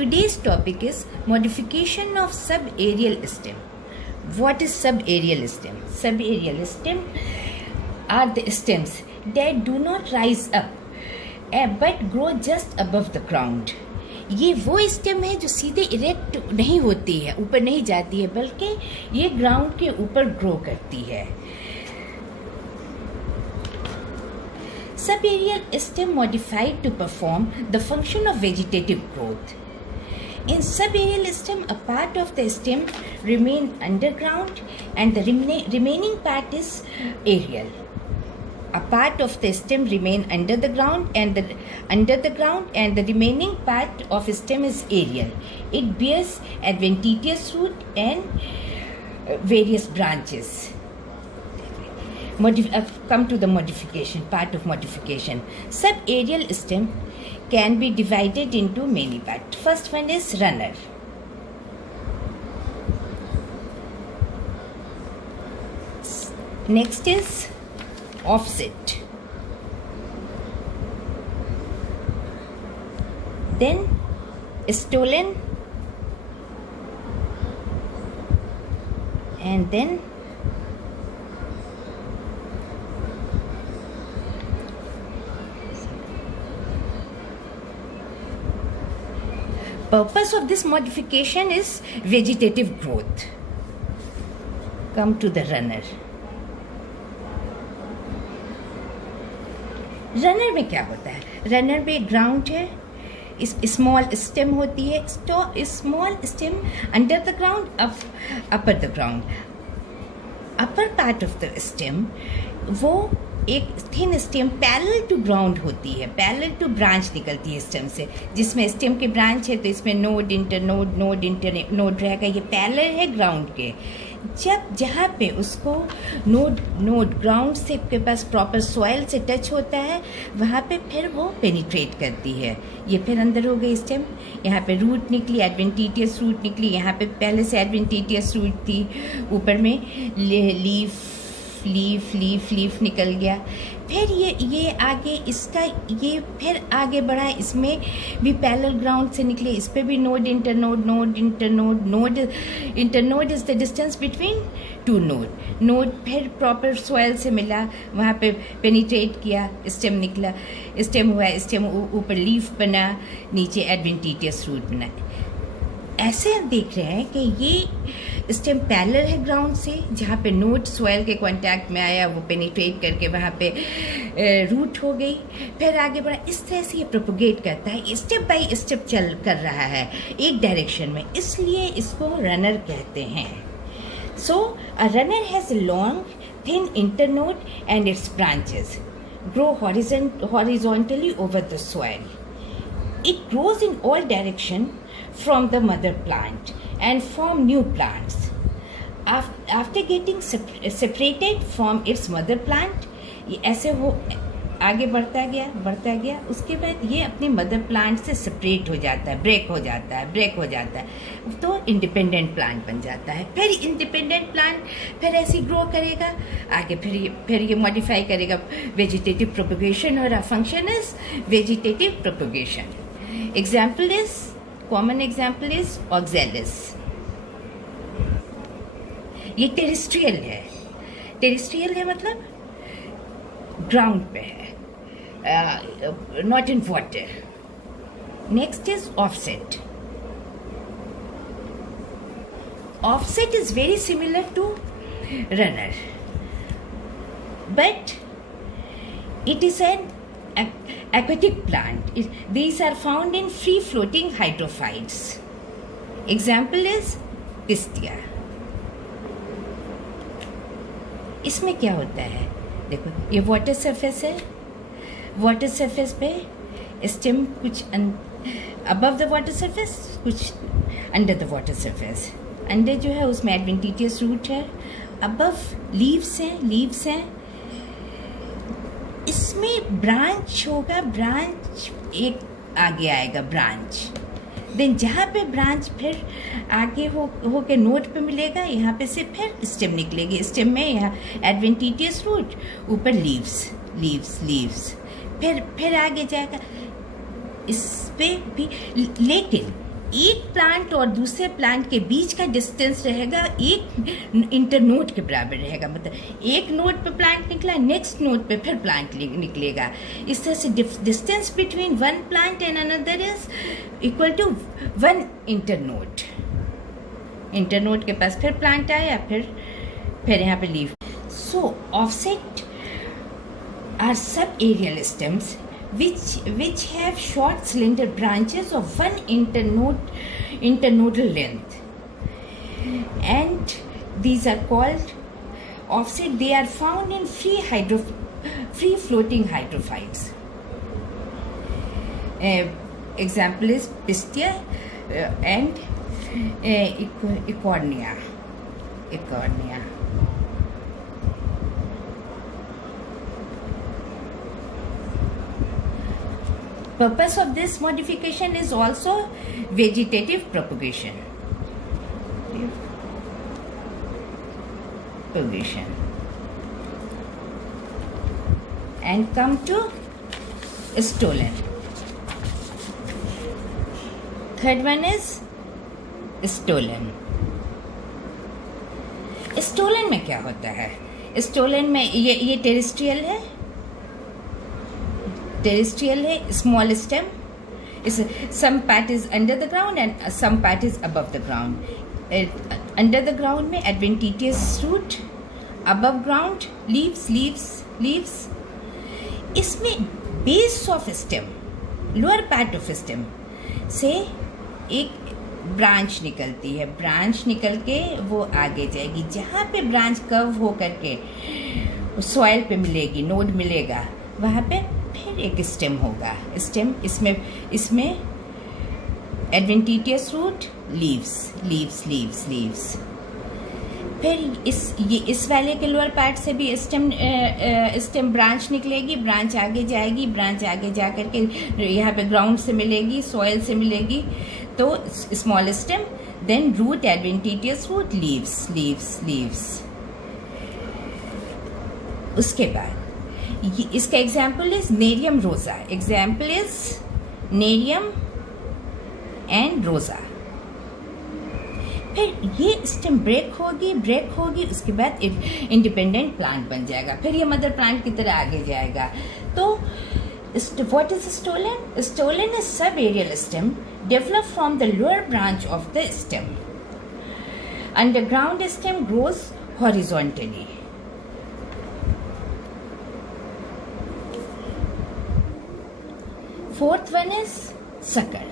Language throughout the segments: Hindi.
Today's topic is modification of subaerial stem. What is subaerial stem? Subaerial stem are the stems that do not rise up but grow just above the ground. ये वो स्टेम है जो सीधे इरेक्ट नहीं होती है, ऊपर नहीं जाती है, बल्कि ये ग्राउंड के ऊपर ग्रो करती है. Subaerial stem modified to perform the function of vegetative growth. In subaerial stem, a part of the stem remain underground and the remaining part is aerial. A part of the stem remain under the ground and the remaining part of stem is aerial. It bears adventitious root and various branches. Come to the modification, part of modification. Subaerial stem can be divided into many parts. First one is runner. Next is offset. Then stolon, and then purpose of this modification is vegetative growth. Come to the runner. Runner में क्या होता है? रनर में ग्राउंड है, स्मॉल स्टेम होती है, small stem under the ground, upper the ground. Upper part of the stem वो एक thin stem parallel to ground होती है, पैरेलल टू ब्रांच निकलती है स्टेम से, जिसमें स्टेम के ब्रांच है तो इसमें नोड इंटर नोड रहेगा. ये पैरेलल है ग्राउंड के. जब जहाँ पे उसको नोड ग्राउंड से के पास प्रॉपर सॉइल से टच होता है, वहाँ पे फिर वो पेनिट्रेट करती है. ये फिर अंदर हो गई स्टेम. यहाँ पे रूट निकली, एडवेंटिटियस रूट निकली. यहाँ पे पहले से एडवेंटिटियस रूट थी, ऊपर में लीफ निकल गया. फिर ये आगे इसका ये फिर आगे बढ़ा, इसमें भी पैरेलल ग्राउंड से निकले, इस पे भी node internode is the distance between two node. फिर प्रॉपर सॉइल से मिला, वहाँ पे पेनिट्रेट किया, स्टेम निकला, स्टेम हुआ, स्टेम ऊपर लीफ बना, नीचे एडवेंटिटियस रूट बना. ऐसे हम देख रहे हैं कि ये स्टेम पैरेलल है ग्राउंड से, जहाँ पे नोड सॉइल के कांटेक्ट में आया, वो पेनिट्रेट करके वहाँ पे रूट हो गई, फिर आगे बढ़ा. इस तरह से ये प्रोपोगेट करता है, स्टेप बाय स्टेप चल कर रहा है एक डायरेक्शन में, इसलिए इसको रनर कहते हैं. So a runner has a long thin internode and its branches grow horizontally over the soil. It grows in all directions from the mother plant and form new plants. After getting separated from its mother plant, ये ऐसे वो आगे बढ़ता गया, उसके बाद ये अपनी मदर प्लांट से सेपरेट हो जाता है, ब्रेक हो जाता है, तो इंडिपेंडेंट प्लांट बन जाता है. फिर इंडिपेंडेंट प्लांट फिर ऐसे ग्रो करेगा आगे, फिर ये मॉडिफाई करेगा. वेजिटेटिव प्रोपगेशन और function is vegetative propagation. Common example is oxalis. ये टेरेस्ट्रियल है मतलब ग्राउंड पे है, not in water. Next is offset. Offset is very similar to runner, but it is an aquatic plant. These are found in free floating hydrophytes. Example is pistia. इसमें क्या होता है? देखो, ये वाटर सरफेस है, वाटर सरफेस पे स्टेम कुछ अबव द वाटर सरफेस, कुछ under the water surface. Under जो है उसमें एडवेंटिटियस रूट है, अबव लीव्स हैं. इसमें ब्रांच होगा, ब्रांच एक आगे आएगा ब्रांच. देन जहाँ पे ब्रांच फिर आगे हो के नोड पे मिलेगा, यहाँ पे से फिर स्टेम निकलेगी. स्टेम में यहाँ एडवेंटिटियस रूट, ऊपर लीव्स फिर आगे जाएगा. इस पे भी, लेकिन एक प्लांट और दूसरे प्लांट के बीच का डिस्टेंस रहेगा एक इंटरनोड के बराबर रहेगा। मतलब एक नोड पे प्लांट निकला, नेक्स्ट नोड पे फिर प्लांट निकलेगा। इस तरह से distance between one plant and another is equal to one internode. Internode के पास फिर प्लांट आया, फिर यहाँ पे leaf. So offset are subaerial stems which have short cylinder branches of one internodal length, and these are called offset. They are found in free floating hydrophytes. Example is Pistia and Ecornia. Purpose of this modification is also vegetative propagation. And come to stolon. Third one is stolon. Stolon में क्या होता है? स्टोलन में ये टेरेस्ट्रियल है, small stem. Some part is under the ground and some part is above the ground. Under the ground में adventitious root, above ground leaves. इसमें base of stem, lower part of stem से एक ब्रांच निकलती है। ब्रांच निकल के वो आगे जाएगी। जहाँ पे ब्रांच कर्व हो करके सॉइल पे मिलेगी, नोड मिलेगा, वहाँ पे फिर एक स्टेम होगा। स्टेम इसमें एडवेंटिटियस रूट, लीव्स। फिर इस वाले के लोअर पार्ट से भी स्टेम ब्रांच निकलेगी। ब्रांच आगे जाएगी, ब्रांच आगे जा करके यहाँ पे ग्राउंड से मिलेगी, सॉइल से मिलेगी, तो small stem, then root, adventitious root, leaves. उसके बाद इसका example is Nerium Rosa. Example is Nerium and Rosa. फिर ये स्टेम ब्रेक होगी, उसके बाद इंडिपेंडेंट प्लांट बन जाएगा। फिर ये मदर प्लांट की तरह आगे जाएगा। तो what is stolon? Stolon is subaerial stem develop from the lower branch of the stem. Underground stem grows horizontally. Fourth one is sucker.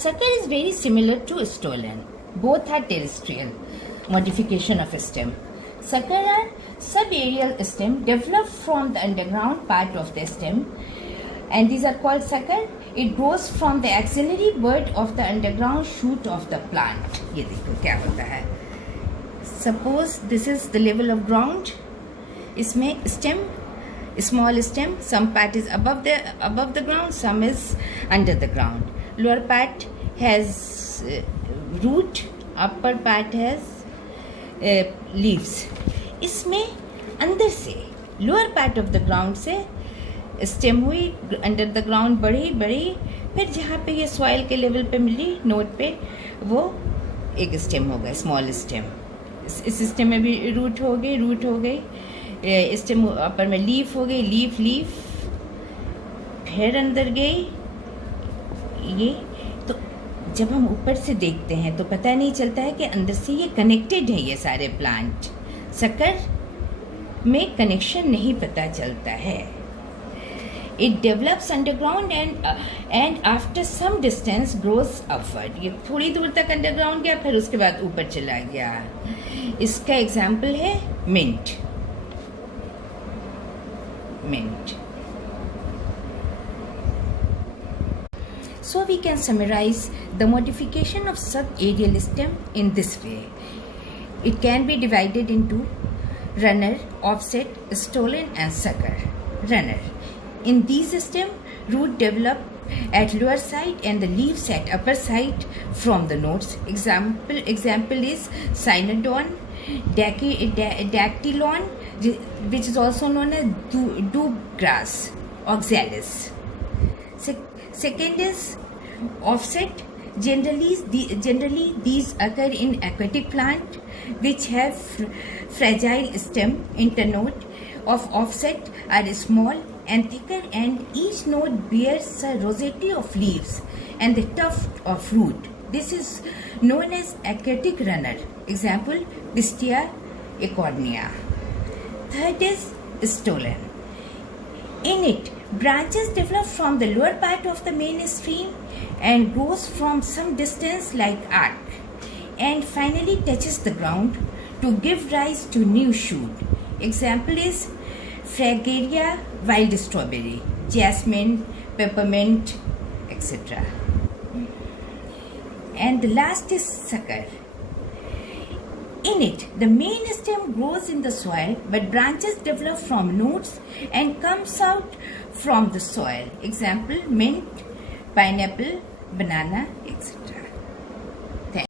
Sucker is very similar to stolon. Both are terrestrial modification of stem. Sucker are subaerial stem developed from the underground part of the stem, and these are called sucker. It grows from the axillary bud of the underground shoot of the plant. ये देखो क्या होता है। Suppose this is the level of ground. इसमें stem, small stem, some part is above the ground, some is under the ground. Lower part has root, upper part has leaves. इसमें अंदर से lower part of the ground से stem हुई, under the ground बढ़ी, फिर जहाँ पे ये soil के level पे मिली, नोड पे, वो एक stem होगा, small stem. इस स्टेम में भी रूट हो गई, स्टेम ऊपर में लीफ हो गई, लीफ फिर अंदर गई। ये तो जब हम ऊपर से देखते हैं तो पता नहीं चलता है कि अंदर से ये कनेक्टेड है। ये सारे प्लांट सकर में कनेक्शन नहीं पता चलता है। It develops underground and after some distance grows upward. ये थोड़ी दूर तक अंडरग्राउंड गया, फिर उसके बाद ऊपर चला गया। इसका एग्जाम्पल है mint. So we can summarize the modification of subaerial stem in this way. It can be divided into runner, offset, stolon and sucker. Runner. In these stem, root develop at lower side and the leaves at upper side from the nodes. Example is cynodon, dactylon, which is also known as grass, oxalis. Second is offset. Generally these occur in aquatic plant which have fragile stem. Internode of offset are small and thicker, and each node bears a rosette of leaves and the tuft of root. This is known as aquatic runner. Example, Pistia acornea. Third is stolon. In it, branches develop from the lower part of the main stream and grows from some distance like arc, and finally touches the ground to give rise to new shoot. Example is Fragaria wild strawberry, jasmine, peppermint, etc. And the last is sucker. In it, the main stem grows in the soil, but branches develop from nodes and comes out from the soil. Example, mint, pineapple, banana,